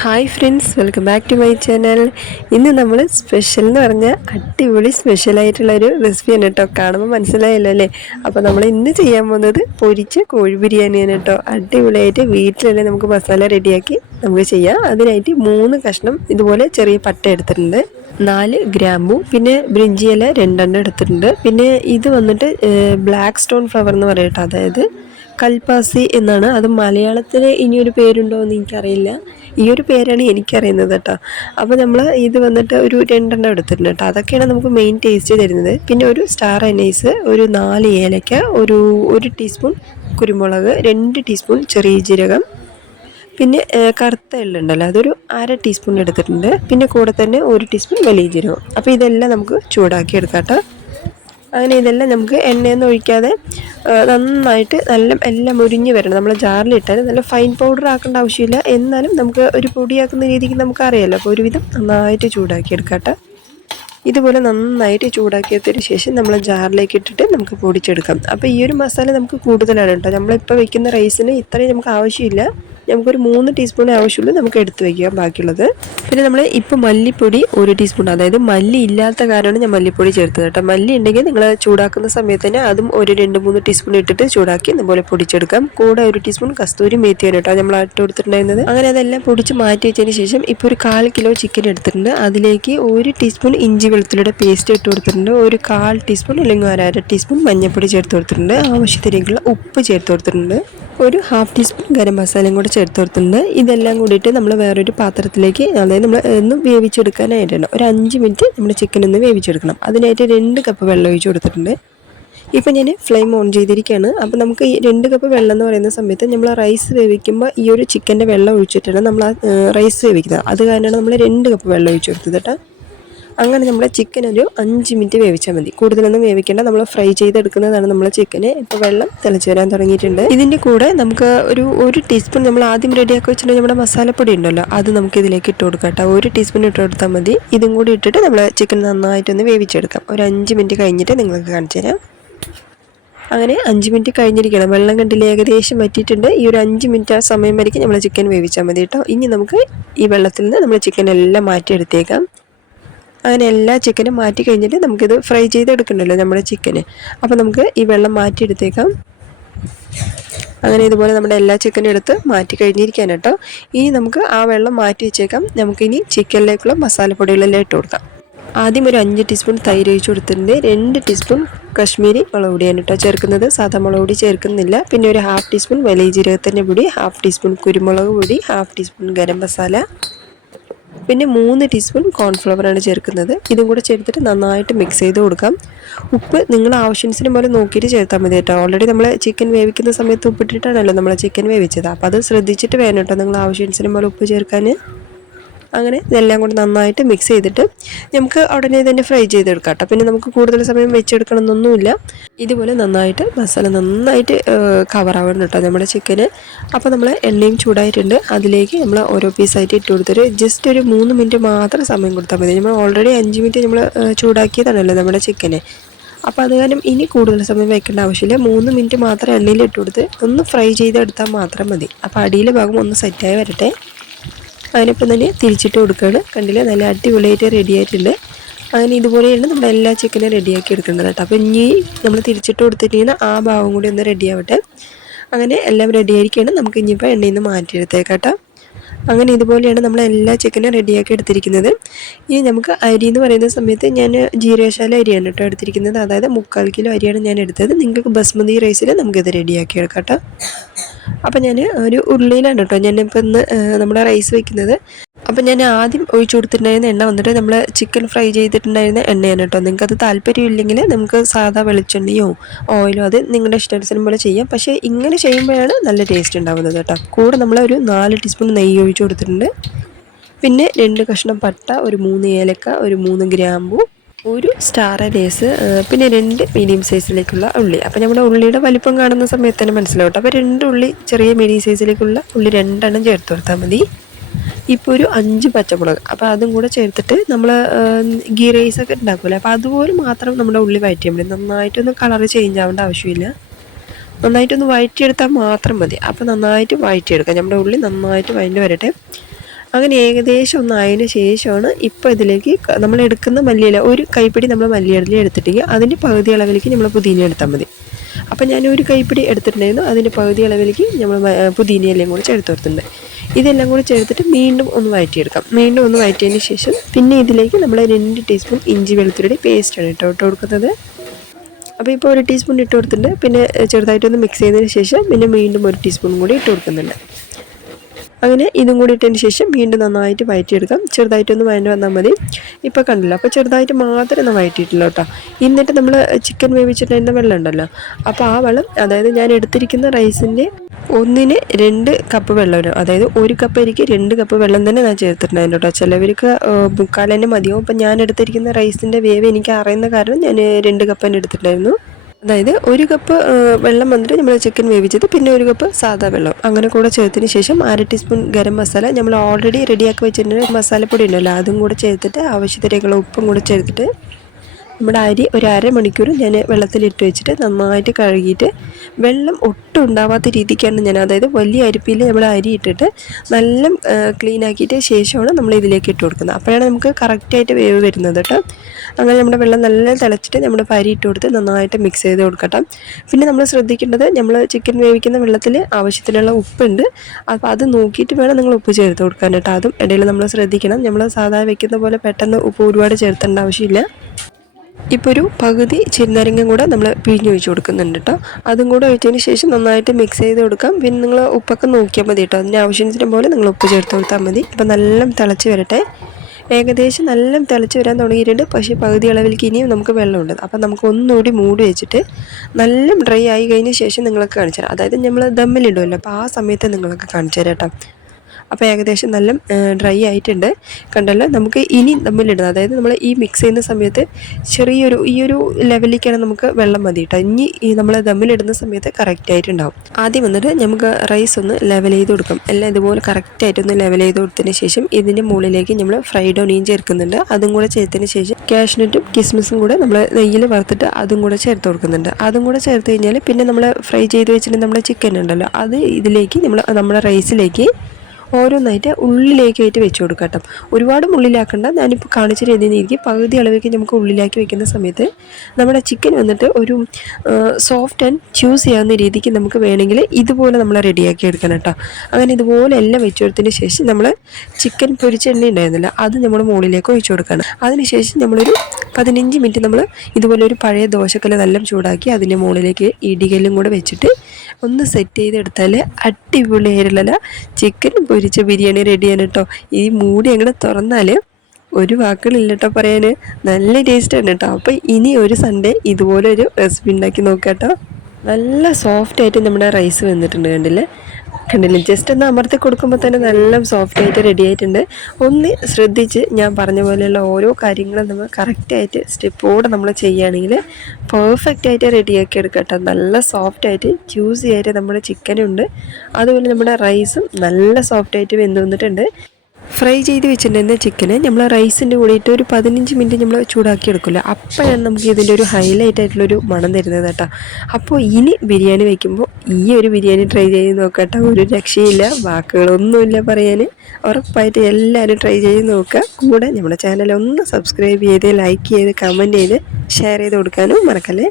Hi friends, welcome back to my channel. ഇന്ന് നമ്മൾ special എന്ന് പറഞ്ഞാൽ അടിപൊളി സ്പെഷ്യലായിട്ടുള്ളൊരു റെസിപ്പിയാണ് കേട്ടോ. കാണുമ്പോൾ മനസ്സിലായല്ലോ അല്ലേ? അപ്പോൾ നമ്മൾ ഇന്ന് ചെയ്യാൻ പോകുന്നത് പൊരിച്ച കോഴി ബിരിയാണിയാണ് കേട്ടോ. അടിപൊളിയായിട്ട് വീട്ടിൽ തന്നെ നമുക്ക് മസാല റെഡിയാക്കി നമുക്ക് ചെയ്യാം. അതിനായിട്ട് 3 കഷ്ണം ഇതുപോലെ ചെറിയ പട്ട എടുത്തിട്ടുണ്ട്, 4 ഗ്രാമ്പു, പിന്നെ ബ്രിഞ്ചി ഇല 2 എടുത്തിട്ടുണ്ട്. പിന്നെ ഇത് വന്നിട്ട് ബ്ലാക്ക് സ്റ്റോൺ ഫ്ലവർ എന്ന് പറയട്ടോ, അതായത് കൽപ്പാസി എന്നാണ്. അത് മലയാളത്തിൽ ഇനിയൊരു പേരുണ്ടോ എന്ന് എനിക്കറിയില്ല. ഈ ഒരു പേരാണ് എനിക്കറിയുന്നത് കേട്ടോ. അപ്പോൾ നമ്മൾ ഇത് വന്നിട്ട് ഒരു 2 എടുത്തിട്ടുണ്ട് കേട്ടോ. അതൊക്കെയാണ് നമുക്ക് മെയിൻ ടേസ്റ്റ് തരുന്നത്. പിന്നെ ഒരു സ്റ്റാർ അനൈസ്, ഒരു 4 ഏലക്ക, ഒരു ടീസ്പൂൺ കുരുമുളക്, 2 ടീസ്പൂൺ ചെറിയ ജീരകം, പിന്നെ കറുത്ത എള്ളുണ്ടല്ലോ, അതൊരു 1/2 ടീസ്പൂൺ എടുത്തിട്ടുണ്ട്. പിന്നെ കൂടെ തന്നെ 1 ടീസ്പൂൺ വലിയ ജീരകം. അപ്പോൾ ഇതെല്ലാം നമുക്ക് ചൂടാക്കി എടുക്കാം കേട്ടോ. അങ്ങനെ ഇതെല്ലാം നമുക്ക് എണ്ണയൊന്നും ഒഴിക്കാതെ നന്നായിട്ട് എല്ലാം മുരിഞ്ഞ് വരണം. നമ്മൾ ജാറിലിട്ടാൽ നല്ല ഫൈൻ പൗഡർ ആക്കേണ്ട ആവശ്യമില്ല, എന്നാലും നമുക്ക് ഒരു പൊടിയാക്കുന്ന രീതിക്ക് നമുക്ക് അറിയാമല്ലോ. അപ്പോൾ ഒരുവിധം നന്നായിട്ട് ചൂടാക്കി എടുക്കാം. ഇതുപോലെ നന്നായിട്ട് ചൂടാക്കിയതിന് ശേഷം നമ്മൾ ജാറിലേക്ക് ഇട്ടിട്ട് നമുക്ക് പൊടിച്ചെടുക്കാം. അപ്പോൾ ഈ ഒരു മസാല നമുക്ക് കൂടുതലാണ് കേട്ടോ. നമ്മളിപ്പോൾ വെക്കുന്ന റൈസിന് ഇത്രയും നമുക്ക് ആവശ്യമില്ല. നമുക്കൊരു 3 ടീസ്പൂണേ ആവശ്യമുള്ളൂ, നമുക്ക് എടുത്ത് വയ്ക്കാം ബാക്കിയുള്ളത്. പിന്നെ നമ്മൾ ഇപ്പോൾ മല്ലിപ്പൊടി 1 ടീസ്പൂൺ, അതായത് മല്ലി ഇല്ലാത്ത കാരണമാണ് ഞാൻ മല്ലിപ്പൊടി ചേർത്തത് കേട്ടോ. മല്ലി ഉണ്ടെങ്കിൽ നിങ്ങൾ ചൂടാക്കുന്ന സമയത്ത് തന്നെ അതും ഒരു 2-3 ടീസ്പൂൺ ഇട്ടിട്ട് ചൂടാക്കി അതുപോലെ പൊടിച്ചെടുക്കാം. കൂടെ 1 ടീസ്പൂൺ കസ്തൂരി മേത്തിയാണ് കേട്ടോ നമ്മൾ ഇട്ട് കൊടുത്തിട്ടുണ്ടായിരുന്നത്. അങ്ങനെ അതെല്ലാം പൊടിച്ച് മാറ്റി വെച്ചതിന് ശേഷം ഇപ്പോൾ ഒരു 1/4 കിലോ ചിക്കൻ എടുത്തിട്ടുണ്ട്. അതിലേക്ക് 1 ടീസ്പൂൺ ഇഞ്ചി വെളുത്തുള്ളിയുടെ പേസ്റ്റ് ഇട്ട് കൊടുത്തിട്ടുണ്ട്. ഒരു 1/4 ടീസ്പൂൺ അല്ലെങ്കിൽ 1/2 ടീസ്പൂൺ മഞ്ഞൾപ്പൊടി ചേർത്ത് കൊടുത്തിട്ടുണ്ട്. ആവശ്യത്തിലേക്കുള്ള ഉപ്പ് ചേർത്ത് കൊടുത്തിട്ടുണ്ട്. ഒരു 1/2 ടീസ്പൂൺ ഗരം മസാലയും കൂടെ ചേർത്ത് കൊടുത്തിട്ടുണ്ട്. ഇതെല്ലാം കൂടിയിട്ട് നമ്മൾ വേറൊരു പാത്രത്തിലേക്ക്, അതായത് നമ്മൾ ഒന്ന് വേവിച്ചെടുക്കാനായിട്ടാണ്, ഒരു 5 മിനിറ്റ് നമ്മൾ ചിക്കൻ ഒന്ന് വേവിച്ചെടുക്കണം. അതിനായിട്ട് 2 കപ്പ് വെള്ളം ഒഴിച്ച് കൊടുത്തിട്ടുണ്ട്. ഇപ്പം ഞാൻ ഫ്ലെയിം ഓൺ ചെയ്തിരിക്കുകയാണ്. അപ്പോൾ നമുക്ക് ഈ 2 കപ്പ് വെള്ളം എന്ന് പറയുന്ന സമയത്ത് നമ്മൾ റൈസ് വേവിക്കുമ്പോൾ ഈ ഒരു ചിക്കൻ്റെ വെള്ളം ഒഴിച്ചിട്ടാണ് നമ്മൾ റൈസ് വേവിക്കുന്നത്. അത് കാരണമാണ് നമ്മൾ 2 കപ്പ് വെള്ളം ഒഴിച്ച് കൊടുത്തത് കേട്ടോ. അങ്ങനെ നമ്മുടെ ചിക്കൻ ഒരു 5 മിനിറ്റ് വേവിച്ചാൽ മതി. കൂടുതലൊന്നും വേവിക്കേണ്ട, നമ്മൾ ഫ്രൈ ചെയ്തെടുക്കുന്നതാണ് നമ്മളെ ചിക്കന്. ഇപ്പോൾ വെള്ളം തിളച്ച് വരാൻ തുടങ്ങിയിട്ടുണ്ട്. ഇതിൻ്റെ കൂടെ നമുക്ക് ഒരു ടീസ്പൂൺ നമ്മൾ ആദ്യം റെഡിയാക്കി വെച്ചിട്ടുണ്ടെങ്കിൽ നമ്മുടെ മസാലപ്പൊടി ഉണ്ടല്ലോ, അത് നമുക്ക് ഇതിലേക്ക് ഇട്ട് കൊടുക്കാം കേട്ടോ. 1 ടീസ്പൂൺ ഇട്ട് കൊടുത്താൽ മതി. ഇതും കൂടി ഇട്ടിട്ട് നമ്മൾ ചിക്കൻ നന്നായിട്ടൊന്ന് വേവിച്ചെടുക്കാം. ഒരു 5 മിനിറ്റ് കഴിഞ്ഞിട്ട് നിങ്ങൾക്ക് കാണിച്ചു തരാം. അങ്ങനെ 5 മിനിറ്റ് കഴിഞ്ഞിരിക്കണം. വെള്ളം കണ്ടില്ല, ഏകദേശം വറ്റിയിട്ടുണ്ട്. ഈ ഒരു 5 മിനിറ്റ് ആ സമയം വരയ്ക്ക് നമ്മൾ ചിക്കൻ വേവിച്ചാൽ മതി കേട്ടോ. ഇനി നമുക്ക് ഈ വെള്ളത്തിൽ നിന്ന് നമ്മൾ ചിക്കൻ എല്ലാം മാറ്റിയെടുത്തേക്കാം. അങ്ങനെ എല്ലാ ചിക്കനും മാറ്റി കഴിഞ്ഞിട്ട് നമുക്കിത് ഫ്രൈ ചെയ്തെടുക്കണ്ടല്ലോ നമ്മുടെ ചിക്കന്. അപ്പോൾ നമുക്ക് ഈ വെള്ളം മാറ്റിയെടുത്തേക്കാം. അങ്ങനെ ഇതുപോലെ നമ്മുടെ എല്ലാ ചിക്കനും എടുത്ത് മാറ്റി കഴിഞ്ഞിരിക്കാൻ കേട്ടോ. ഇനി നമുക്ക് ആ വെള്ളം മാറ്റി വെച്ചേക്കാം. നമുക്കിനി ചിക്കനിലേക്കുള്ള മസാലപ്പൊടികളെല്ലാം ഇട്ട് കൊടുക്കാം. ആദ്യം ഒരു 5 ടീസ്പൂൺ തൈര് ഒഴിച്ച് കൊടുത്തിട്ടുണ്ട്. 2 ടീസ്പൂൺ കശ്മീരി മുളക് പൊടിയാണ് കേട്ടോ ചേർക്കുന്നത്, സാധാ മുളക് പൊടി ചേർക്കുന്നില്ല. പിന്നെ ഒരു 1/2 ടീസ്പൂൺ വലിയ ജീരകത്തിൻ്റെ പൊടി, 1/2 ടീസ്പൂൺ കുരുമുളക് പൊടി, 1/2 ടീസ്പൂൺ ഗരം മസാല, പിന്നെ 3 ടീസ്പൂൺ കോൺഫ്ലവറാണ് ചേർക്കുന്നത്. ഇതും കൂടെ ചേർത്തിട്ട് നന്നായിട്ട് മിക്സ് ചെയ്ത് കൊടുക്കാം. ഉപ്പ് നിങ്ങൾ ആവശ്യത്തിന് പോലെ നോക്കിയിട്ട് ചേർത്താൽ മതി കേട്ടോ. ഓൾറെഡി നമ്മൾ ചിക്കൻ വേവിക്കുന്ന സമയത്ത് ഉപ്പിട്ടിട്ടാണല്ലോ നമ്മൾ ചിക്കൻ വേവിച്ചത്. അപ്പോൾ അത് ശ്രദ്ധിച്ചിട്ട് വേണം കേട്ടോ നിങ്ങൾ ആവശ്യത്തിന് പോലെ ഉപ്പ് ചേർക്കാൻ. അങ്ങനെ ഇതെല്ലാം കൂടി നന്നായിട്ട് മിക്സ് ചെയ്തിട്ട് നമുക്ക് ഉടനെ തന്നെ ഫ്രൈ ചെയ്തെടുക്കാം കേട്ടോ. പിന്നെ നമുക്ക് കൂടുതൽ സമയം വെച്ചെടുക്കണമെന്നൊന്നുമില്ല. ഇതുപോലെ നന്നായിട്ട് മസാല നന്നായിട്ട് കവറാവണം കേട്ടോ നമ്മുടെ ചിക്കന്. അപ്പോൾ നമ്മൾ എണ്ണയും ചൂടായിട്ടുണ്ട്. അതിലേക്ക് നമ്മൾ ഓരോ പീസായിട്ട് ഇട്ട് കൊടുത്തിട്ട് ജസ്റ്റ് ഒരു 3 മിനിറ്റ് മാത്രം സമയം കൊടുത്താൽ മതി. നമ്മൾ ഓൾറെഡി 5 മിനിറ്റ് നമ്മൾ ചൂടാക്കിയതാണല്ലോ നമ്മുടെ ചിക്കന്. അപ്പോൾ അത് കാരണം ഇനി കൂടുതൽ സമയം വെക്കേണ്ട ആവശ്യമില്ല. 3 മിനിറ്റ് മാത്രം എണ്ണയിൽ ഇട്ട് കൊടുത്ത് ഒന്ന് ഫ്രൈ ചെയ്തെടുത്താൽ മാത്രം മതി. അപ്പോൾ അടിയിലെ ഭാഗം ഒന്ന് സെറ്റായി വരട്ടെ. അതിനിപ്പം തന്നെ തിരിച്ചിട്ട് കൊടുക്കുകയാണ്. കണ്ടില്ലേ, നല്ല അടിപൊളിയായിട്ട് റെഡി ആയിട്ടുണ്ട്. അങ്ങനെ ഇതുപോലെയാണ് നമ്മുടെ എല്ലാ ചിക്കനും റെഡിയാക്കി എടുക്കേണ്ടത് കേട്ടോ. അപ്പോൾ ഇനി നമ്മൾ തിരിച്ചിട്ട് കൊടുത്തിട്ടിങ്ങനെ ആ ഭാഗം കൂടി ഒന്ന് റെഡി ആവട്ടെ. അങ്ങനെ എല്ലാം റെഡി ആയിരിക്കുകയാണ്. നമുക്ക് ഇനിയിപ്പോൾ എണ്ണയിൽ നിന്ന് മാറ്റിയെടുത്തേക്കാം കേട്ടോ. അങ്ങനെ ഇതുപോലെയാണ് നമ്മൾ എല്ലാ ചിക്കനും റെഡിയാക്കി എടുത്തിരിക്കുന്നത്. ഇനി നമുക്ക് അരി എന്ന് പറയുന്ന സമയത്ത് ഞാൻ ജീരകശാല അരിയാണ് കേട്ടോ എടുത്തിരിക്കുന്നത്, അതായത് 3/4 കിലോ അരിയാണ് ഞാൻ എടുത്തത്. നിങ്ങൾക്ക് ബസ്മതി റൈസിൽ നമുക്കിത് റെഡിയാക്കി എടുക്കാം കേട്ടോ. അപ്പം ഞാൻ ഒരു ഉരുളിയിലാണ് കേട്ടോ ഞാനിപ്പോൾ ഇന്ന് നമ്മുടെ റൈസ് വയ്ക്കുന്നത്. അപ്പം ഞാൻ ആദ്യം ഒഴിച്ചു കൊടുത്തിട്ടുണ്ടായിരുന്ന എണ്ണ വന്നിട്ട് നമ്മൾ ചിക്കൻ ഫ്രൈ ചെയ്തിട്ടുണ്ടായിരുന്ന എണ്ണയാണ് കേട്ടോ. നിങ്ങൾക്കത് താല്പര്യമില്ലെങ്കിൽ നമുക്ക് സാധാ വെളിച്ചെണ്ണയോ ഓയിലോ അത് നിങ്ങളുടെ ഇഷ്ടാനുസരണം പോലെ ചെയ്യാം. പക്ഷേ ഇങ്ങനെ ചെയ്യുമ്പോഴാണ് നല്ല ടേസ്റ്റ് ഉണ്ടാകുന്നത് കേട്ടോ. കൂടെ നമ്മൾ ഒരു 4 ടീസ്പൂൺ നെയ്യ് ഒഴിച്ചു കൊടുത്തിട്ടുണ്ട്. പിന്നെ 2 കഷ്ണം പട്ട, ഒരു 3 ഏലക്ക, ഒരു 3 ഗ്രാമ്പു, ഒരു സ്റ്റാർ അനീസ്, പിന്നെ 2 മീഡിയം സൈസിലേക്കുള്ള ഉള്ളി. അപ്പോൾ നമ്മുടെ ഉള്ളിയുടെ വലിപ്പം കാണുന്ന സമയത്ത് തന്നെ മനസ്സിലാവും. അപ്പോൾ 2 ഉള്ളി ചെറിയ മീഡിയം സൈസിലേക്കുള്ള ഉള്ളി 2 ചേർത്ത് കൊടുത്താൽ മതി. ഇപ്പോൾ ഒരു 5 പച്ചമുളക്, അപ്പോൾ അതും കൂടെ ചേർത്തിട്ട് നമ്മൾ ഗീ റൈസൊക്കെ ഉണ്ടാക്കില്ല, അപ്പോൾ അതുപോലെ മാത്രം നമ്മുടെ ഉള്ളി വഴറ്റിയാൽ മതി. നന്നായിട്ടൊന്നും കളർ ചേഞ്ച് ആവേണ്ട ആവശ്യമില്ല. നന്നായിട്ടൊന്ന് വഴറ്റിയെടുത്താൽ മാത്രം മതി. അപ്പോൾ നന്നായിട്ട് വഴറ്റിയെടുക്കാം. നമ്മുടെ ഉള്ളി നന്നായിട്ട് വഴറ്റി വരട്ടെ. അങ്ങനെ ഏകദേശം ഒന്നായതിനു ശേഷമാണ് ഇപ്പോൾ ഇതിലേക്ക് നമ്മൾ എടുക്കുന്ന മല്ലിയില ഒരു കൈപ്പിടി നമ്മൾ മല്ലിയില എടുത്തിട്ടെങ്കിൽ അതിൻ്റെ പകുതി അളവിലേക്ക് നമ്മൾ പുതിന എടുത്താൽ മതി. അപ്പം ഞാൻ ഒരു കൈപ്പിടി എടുത്തിട്ടുണ്ടായിരുന്നു, അതിൻ്റെ പകുതി അളവിലേക്ക് നമ്മൾ പുതിനയെല്ലാം കൂടി ചേർത്ത് കൊടുത്തിട്ടുണ്ട്. ഇതെല്ലാം കൂടി ചേർത്തിട്ട് വീണ്ടും ഒന്ന് വഴറ്റിയെടുക്കാം. വീണ്ടും ഒന്ന് വഴറ്റിയതിന് ശേഷം പിന്നെ ഇതിലേക്ക് നമ്മൾ 2 ടീസ്പൂൺ ഇഞ്ചി വെളുത്തുള്ളിയുടെ പേസ്റ്റാണ് ഇട്ട് കൊടുക്കുന്നത്. അപ്പോൾ ഇപ്പോൾ 1 ടീസ്പൂൺ ഇട്ട് കൊടുത്തിട്ടുണ്ട്. പിന്നെ ചെറുതായിട്ടൊന്ന് മിക്സ് ചെയ്തതിന് ശേഷം പിന്നെ വീണ്ടും 1 ടീസ്പൂൺ കൂടി ഇട്ട് കൊടുക്കുന്നുണ്ട്. അങ്ങനെ ഇതും കൂടി ഇട്ടതിന് ശേഷം വീണ്ടും നന്നായിട്ട് വഴറ്റിയെടുക്കാം. ചെറുതായിട്ടൊന്ന് വഴണ്ട് വന്നാൽ മതി. ഇപ്പോൾ കണ്ടില്ല, അപ്പോൾ ചെറുതായിട്ട് മാത്രമേ ഒന്ന് വഴറ്റിയിട്ടില്ല കേട്ടോ. എന്നിട്ട് നമ്മൾ ചിക്കൻ വേവിച്ചിട്ടുണ്ടായിരുന്ന വെള്ളം ഉണ്ടല്ലോ, അപ്പോൾ ആ വെള്ളം, അതായത് ഞാൻ എടുത്തിരിക്കുന്ന റൈസിൻ്റെ 1ന് 2 കപ്പ് വെള്ളം വരും. അതായത് 1 കപ്പ് അരിക്ക് 2 കപ്പ് വെള്ളം തന്നെ ഞാൻ ചേർത്തിട്ടുണ്ടായിരുന്നു കേട്ടോ. ചിലവർക്ക് 3/4 തന്നെ മതിയാവും. അപ്പം ഞാൻ എടുത്തിരിക്കുന്ന റൈസിൻ്റെ വേവ് എനിക്ക് അറിയുന്ന കാരണം ഞാൻ 2 കപ്പ് തന്നെ എടുത്തിട്ടുണ്ടായിരുന്നു. അതായത് 1 കപ്പ് വെള്ളം വന്നിട്ട് നമ്മൾ ചിക്കൻ വേവിച്ചത്, പിന്നെ 1 കപ്പ് സാധാ വെള്ളം അങ്ങനെ കൂടെ ചേർത്തതിന് ശേഷം 1/2 ടീസ്പൂൺ ഗരം മസാല, നമ്മൾ ഓൾറെഡി റെഡിയാക്കി വെച്ചിട്ടുണ്ട് മസാലപ്പൊടി ഉണ്ടല്ലോ, അതും കൂടെ ചേർത്തിട്ട് ആവശ്യത്തിലേക്കുള്ള ഉപ്പും കൂടെ ചേർത്തിട്ട് നമ്മുടെ അരി ഒരു അരമണിക്കൂർ ഞാൻ വെള്ളത്തിലിട്ട് വെച്ചിട്ട് നന്നായിട്ട് കഴുകിയിട്ട് വെള്ളം ഒട്ടും ഉണ്ടാവാത്ത രീതിക്കാണ് ഞാൻ, അതായത് വലിയ അരിപ്പിയിൽ നമ്മൾ അരി ഇട്ടിട്ട് നല്ല ക്ലീൻ ആക്കിയിട്ട് ശേഷമാണ് നമ്മൾ ഇതിലേക്ക് ഇട്ട് കൊടുക്കുന്നത്. അപ്പോഴാണ് നമുക്ക് കറക്റ്റായിട്ട് വേവ് വരുന്നത് കേട്ടോ. അങ്ങനെ നമ്മുടെ വെള്ളം നല്ല തിളച്ചിട്ട് നമ്മുടെ അരി ഇട്ട് കൊടുത്ത് നന്നായിട്ട് മിക്സ് ചെയ്ത് കൊടുക്കട്ടെ. പിന്നെ നമ്മൾ ശ്രദ്ധിക്കേണ്ടത്, നമ്മൾ ചിക്കൻ വേവിക്കുന്ന വെള്ളത്തിൽ ആവശ്യത്തിനുള്ള ഉപ്പുണ്ട്, അപ്പോൾ അത് നോക്കിയിട്ട് വേണം നിങ്ങൾ ഉപ്പ് ചേർത്ത് കൊടുക്കാൻ കേട്ടോ. അതും ഇടയിൽ നമ്മൾ ശ്രദ്ധിക്കണം. നമ്മൾ സാധാരണ വെക്കുന്ന പോലെ പെട്ടെന്ന് ഉപ്പ് ഒരുപാട് ചേർത്തേണ്ട ആവശ്യമില്ല. ഇപ്പോൾ ഒരു പകുതി ചെറുനാരങ്ങ കൂടെ നമ്മൾ പിഴിഞ്ഞ് ഒഴിച്ച് കൊടുക്കുന്നുണ്ട് കേട്ടോ. അതും കൂടെ ഒഴിച്ചതിന് ശേഷം നന്നായിട്ട് മിക്സ് ചെയ്ത് കൊടുക്കാം. പിന്നെ നിങ്ങൾ ഉപ്പൊക്കെ നോക്കിയാൽ മതി കേട്ടോ. അതിൻ്റെ ആവശ്യത്തിന് പോലെ നിങ്ങൾ ഉപ്പ് ചേർത്ത് കൊടുത്താൽ മതി. അപ്പോൾ നല്ല തിളച്ച് വരട്ടെ. ഏകദേശം നല്ല തിളച്ച് വരാൻ തുടങ്ങിയിട്ടുണ്ട്. പക്ഷേ പകുതി അളവിലേക്ക് ഇനിയും നമുക്ക് വെള്ളമുണ്ട്. അപ്പം നമുക്ക് ഒന്നുകൂടി മൂടി വെച്ചിട്ട് നല്ല ഡ്രൈ ആയി കഴിഞ്ഞ ശേഷം നിങ്ങൾക്ക് കാണിച്ചു തരാം. അതായത് നമ്മൾ ദമ്മിലിടുമല്ലോ, അപ്പോൾ ആ സമയത്ത് നിങ്ങൾക്ക് കാണിച്ചു തരാം കേട്ടോ. അപ്പോൾ ഏകദേശം നല്ല ഡ്രൈ ആയിട്ടുണ്ട്, കണ്ടല്ലോ. നമുക്ക് ഇനി ദമ്മിലിടുന്നത്, അതായത് നമ്മൾ ഈ മിക്സ് ചെയ്യുന്ന സമയത്ത് ഈ ഒരു ലെവലിലേക്കാണ് നമുക്ക് വെള്ളം മതി കേട്ടോ. ഇനി ഈ നമ്മൾ ദമ്മിലിടുന്ന സമയത്ത് കറക്റ്റായിട്ടുണ്ടാവും. ആദ്യം വന്നിട്ട് നമുക്ക് റൈസ് ഒന്ന് ലെവൽ ചെയ്ത് കൊടുക്കാം. എല്ലാം ഇതുപോലെ കറക്റ്റായിട്ടൊന്ന് ലെവൽ ചെയ്ത് കൊടുത്തതിന് ശേഷം ഇതിൻ്റെ മുകളിലേക്ക് നമ്മൾ ഫ്രൈഡ് ഓണിയൻ ചേർക്കുന്നുണ്ട്. അതും കൂടെ ചേർത്തതിന് ശേഷം കാഷ്നട്ടും കിസ്മിസും കൂടെ നമ്മൾ നെയ്യിൽ വറുത്തിട്ട് അതും കൂടെ ചേർത്ത് കൊടുക്കുന്നുണ്ട്. അതും കൂടെ ചേർത്ത് കഴിഞ്ഞാൽ പിന്നെ നമ്മൾ ഫ്രൈ ചെയ്ത് വെച്ചിട്ട് നമ്മുടെ ചിക്കൻ ഉണ്ടല്ലോ, അത് ഇതിലേക്ക് നമ്മുടെ റൈസിലേക്ക് ഓരോന്നായിട്ട് ഉള്ളിലേക്കായിട്ട് വെച്ച് കൊടുക്കട്ടോ. ഒരുപാട് ഉള്ളിലാക്കണ്ട. ഞാനിപ്പോൾ കാണിച്ച രീതിയിലേക്ക് പകുതി അളവിലേക്ക് നമുക്ക് ഉള്ളിലാക്കി വെക്കുന്ന സമയത്ത് നമ്മുടെ ചിക്കൻ വന്നിട്ട് ഒരു സോഫ്റ്റ് ആൻഡ് ച്യൂസ് ചെയ്യാവുന്ന രീതിക്ക് നമുക്ക് വേണമെങ്കിൽ ഇതുപോലെ നമ്മൾ റെഡിയാക്കി എടുക്കണം കേട്ടോ. അങ്ങനെ ഇതുപോലെ എല്ലാം വെച്ച് കൊടുത്തതിന് ശേഷം നമ്മൾ ചിക്കൻ പൊരിച്ച എണ്ണ ഉണ്ടായിരുന്നില്ല, അത് നമ്മൾ മുകളിലേക്ക് ഒഴിച്ചു കൊടുക്കണം. അതിനുശേഷം നമ്മളൊരു 15 മിനിറ്റ് നമ്മൾ ഇതുപോലെ ഒരു പഴയ ദോശക്കല്ല് നല്ല ചൂടാക്കി അതിൻ്റെ മുകളിലേക്ക് ഇടികല്ലും കൂടെ വെച്ചിട്ട് ഒന്ന് സെറ്റ് ചെയ്തെടുത്താൽ അടിപൊളിയായിട്ടുള്ള ചിക്കൻ പൊരിച്ച ബിരിയാണി റെഡിയാണ് കേട്ടോ. ഈ മൂടി അങ്ങനെ തുറന്നാൽ ഒരു വാക്കുകളില്ല കേട്ടോ പറയാൻ. നല്ല ടേസ്റ്റാണ് കേട്ടോ. അപ്പോൾ ഇനി ഒരു സൺഡേ ഇതുപോലെ ഒരു റെസിപ്പി ഉണ്ടാക്കി നോക്കാം കേട്ടോ. നല്ല സോഫ്റ്റായിട്ട് നമ്മുടെ റൈസ് വന്നിട്ടുണ്ട്, കണ്ടില്ലേ. ജസ്റ്റ് ഒന്ന് അമർത്തി കൊടുക്കുമ്പോൾ തന്നെ നല്ല സോഫ്റ്റായിട്ട് റെഡി ആയിട്ടുണ്ട്. ഒന്ന് ശ്രദ്ധിച്ച് ഞാൻ പറഞ്ഞ പോലെയുള്ള ഓരോ കാര്യങ്ങളും നമ്മൾ കറക്റ്റായിട്ട് സ്റ്റെപ്പോടെ നമ്മൾ ചെയ്യുകയാണെങ്കിൽ പെർഫെക്റ്റായിട്ട് റെഡിയാക്കി എടുക്കട്ടെ. നല്ല സോഫ്റ്റായിട്ട് ജ്യൂസി ആയിട്ട് നമ്മുടെ ചിക്കനുണ്ട്, അതുപോലെ നമ്മുടെ റൈസും നല്ല സോഫ്റ്റായിട്ട് വെന്ത് വന്നിട്ടുണ്ട്. ഫ്രൈ ചെയ്ത് വെച്ചിട്ടുണ്ടായിരുന്ന ചിക്കന് നമ്മൾ റൈസിൻ്റെ കൂടിയിട്ട് ഒരു 15 മിനിറ്റ് നമ്മൾ ചൂടാക്കി എടുക്കില്ല. അപ്പോഴാണ് നമുക്ക് ഇതിൻ്റെ ഒരു ഹൈലൈറ്റ് ആയിട്ടുള്ളൊരു മണം തരുന്നത് കേട്ടോ. അപ്പോൾ ഇനി ബിരിയാണി വയ്ക്കുമ്പോൾ ഈ ഒരു ബിരിയാണി ട്രൈ ചെയ്ത് നോക്കട്ടോ. ഒരു രക്ഷയില്ല, വാക്കുകളൊന്നുമില്ല പറയാൻ. ഉറപ്പായിട്ട് എല്ലാവരും ട്രൈ ചെയ്ത് നോക്കുക. കൂടെ നമ്മുടെ ചാനൽ ഒന്ന് സബ്സ്ക്രൈബ് ചെയ്ത് ലൈക്ക് ചെയ്ത് കമൻറ്റ് ചെയ്ത് ഷെയർ ചെയ്ത് കൊടുക്കാനും മറക്കല്ലേ.